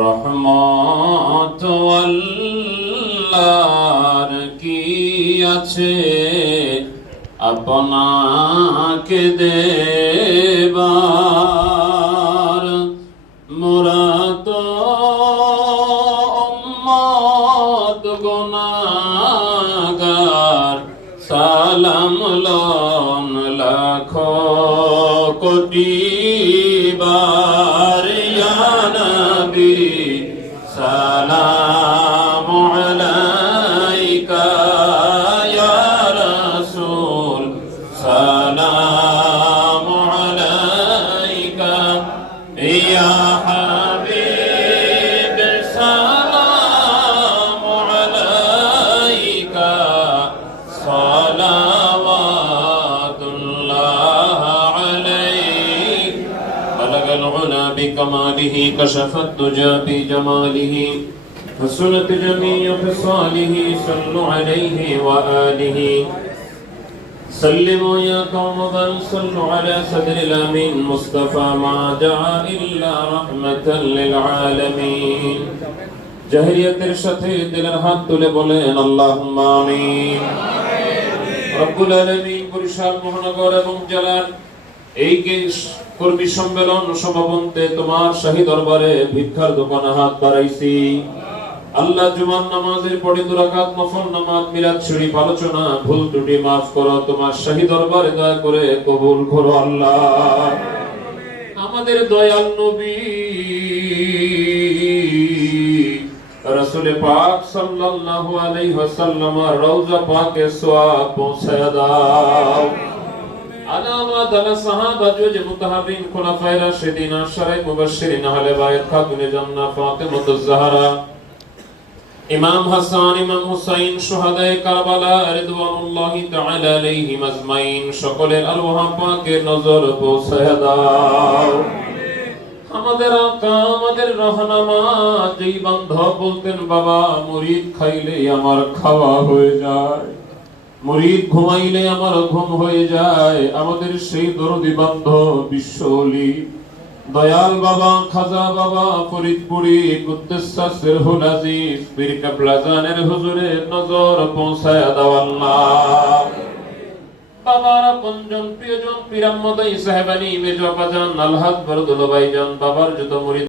রহমত আল্লাহর কি আছে আপনাকে দেবার। মোরা তো উম্মত গুনাহগার, সালাম লন লাখো কোটি বার। ইয়া নবী সালাম আলাইকা, ইয়া রাসূল সালাম আলাইকা, ইয়া হাবিব সালাম আলাইকা, সালাওয়াতুল্লাহ আলাইক। বালাগাল উলা বিকামালিহি, কাশাফাত দুজা বিজামালিহি, حسنت جميع خصاله، صلوا عليه وآله. سلموا يا قوم بل صلوا على صدر الأمين مصطفى ما دعا إلا رحمة للعالمين. জাহিরিয়াতের সাথে দিলের হাত তুলে বলেন আল্লাহুম্মা আমিন। রব্বুল আলামিন বরিশাল মহানগর এবং জেলার এই কর্মী সম্মেলন সমাপন্তে তোমার শাহী দরবারে ভিক্ষার দোকানে হাত বাড়াইছি। আল্লাহ জুমার নামাজের পরে 2 রাকাত নফল নামাজ, মিলাদ শরীফ আলোচনা, ভুল ত্রুটি maaf করো, তোমার শাহী দরবারে দয়া করে কবুল করো আল্লাহ। আমাদের দয়াল নবী রাসূল পাক সাল্লাল্লাহু আলাইহি ওয়াসাল্লামের রওজা পাকে সওয়াব পৌঁছায়া দাও। আলামাত আলা সাহাবা যে মুতাহাবিন খুলাফায়ে রাশিদিন আশরায়ে মুবাশশিরিন আহলে বাইত খাতুনে জান্নাত ফাতিমাতুজ জাহরা, ইমাম হাসান, ইমাম হুসাইন, শুহাদায়ে কারবালা রিদওয়ানুল্লাহি তাআলা আলাইহিম আজমাইন, সকলের আল্লাহ পাকের নজর পৌঁছায়া দাও। আমাদের আকা, আমাদের রহনামা, যেই বান্ধব বলতেন বাবা মুরিদ খাইলে আমার খাওয়া হয়ে যায়, মুরিদ ঘুমাইলে আমার ঘুম হয়ে যায়, আমাদের সেই দরদি বান্ধব বিশ্ব ওলি দয়াল বাবা খাজা বাবা ফরিদপুরি কুদ্দুসাস সিরহুল আজিজ পীর কাবলা জানের হুজুরের নজর পৌঁছায়া দাও আল্লাহ। বাবার আপনজন প্রিয়জন পীর আহমদ সাহেবানী মেজো আপাজান আলহাজ বরদুল ভাইজান, বাবার যত মুরিদ